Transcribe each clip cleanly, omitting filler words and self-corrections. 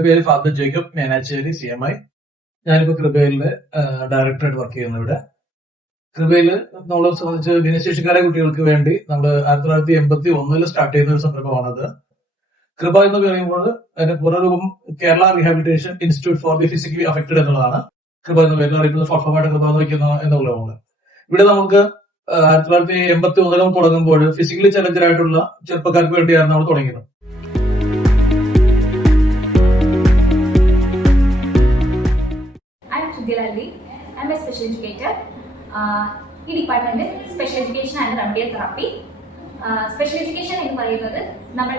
എന്റെ പേര് father Jacob Menachery CMI. ഞാനിപ്പോ കൃപയിലെ ഡയറക്ടറായിട്ട് വർക്ക് ചെയ്യുന്നു. ഇവിടെ കൃപയില് നമ്മളെ സംബന്ധിച്ച് ഭിന്നശേഷിക്കാരായ കുട്ടികൾക്ക് വേണ്ടി നമ്മൾ 1981 സ്റ്റാർട്ട് ചെയ്യുന്ന ഒരു സംരംഭമാണത്. കൃപ എന്ന് പറയുമ്പോൾ അതിന്റെ പൂർവ്വരൂപം Kerala rehabilitation institute for the physically affected എന്നുള്ളതാണ്. കൃപ എന്ന് പേരിൽ അറിയുന്നത് ഷോർട്ട് ഫോമായിട്ട് കൃപ എന്ന് വയ്ക്കുന്ന എന്നുള്ളതാണ്. ഇവിടെ നമുക്ക് 1981 തുടങ്ങുമ്പോൾ ഫിസിക്കലി ചലഞ്ചർ ആയിട്ടുള്ള ചെറുപ്പക്കാർക്ക് വേണ്ടിയാണ് നമ്മൾ തുടങ്ങിയത്. I'm a special educator. ഈ department special education and remedial therapy. Special education എന്ന് പറയുന്നത് നമ്മൾ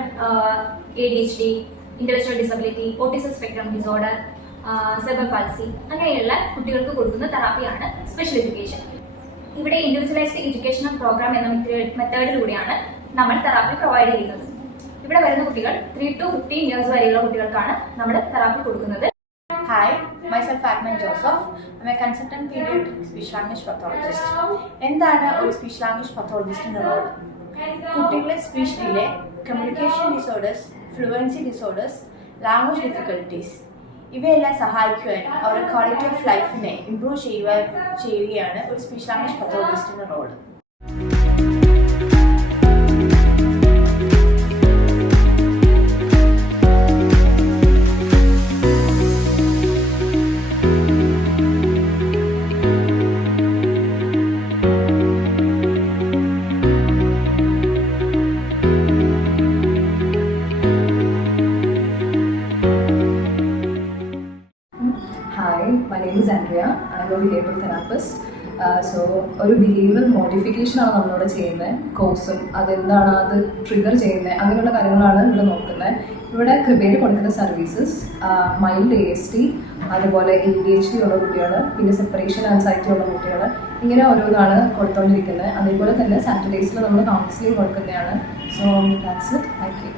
ADHD, intellectual disability, autism spectrum disorder, cerebral palsy അങ്ങനെയുള്ള കുട്ടികൾക്ക് കൊടുക്കുന്ന തെറാപ്പിയാണ് സ്പെഷ്യൽ എഡ്യൂക്കേഷൻ. ഇവിടെ ഇൻഡിവിജ്വലൈസ്ഡ് എഡ്യൂക്കേഷണൽ പ്രോഗ്രാം എന്ന മെത്തേഡിലൂടെയാണ് നമ്മൾ തെറാപ്പി പ്രൊവൈഡ് ചെയ്യുന്നത്. ഇവിടെ വരുന്ന കുട്ടികൾ 3 to 15 years വരെയുള്ള കുട്ടികൾക്കാണ് നമ്മൾ തെറാപ്പി കൊടുക്കുന്നത്. Hi, myself Adnan Joseph. I'm a consultant pediatric speech language pathologist. എന്താണ് ഒരു സ്പീച്ച് ലാംഗ്വേജ് പത്തോളജിസ്റ്റിന്റെ റോൾ? കുട്ടികളെ speech delay, communication disorders, fluency disorders, language difficulties ഇവയെല്ലാം സഹായിക്കുവാൻ അവരുടെ ക്വാളിറ്റി ഓഫ് ലൈഫിനെ ഇംപ്രൂവ് ചെയ്യുകയാണ് ഒരു സ്പീച്ച് ലാംഗ്വേജ് പത്തോളജിസ്റ്റിന്റെ role. Hi, my name is Andrea. I'm a behavioral therapist. ഒരു ബിഹേവിയറൽ മോഡിഫിക്കേഷൻ ആണ് നമ്മളിവിടെ ചെയ്യുന്നത്. കോഴ്സും അതെന്താണ്, അത് ട്രിഗർ ചെയ്യുന്നത്, അങ്ങനെയുള്ള കാര്യങ്ങളാണ് ഇവിടെ നോക്കുന്നത്. ഇവിടെ കൃപയിൽ കൊടുക്കുന്ന സർവീസസ് മൈൽഡ് ASD, അതുപോലെ ADHD ഉള്ള കുട്ടികൾ, പിന്നെ സെപ്പറേഷൻ ആൻസൈറ്റി ഉള്ള കുട്ടികൾ, ഇങ്ങനെ ഓരോന്നാണ് കൊടുത്തുകൊണ്ടിരിക്കുന്നത്. അതേപോലെ തന്നെ സാറ്റർഡേസിൽ നമ്മൾ കൗൺസിലിംഗ് കൊടുക്കുന്നതാണ്. So that's it. Thank you.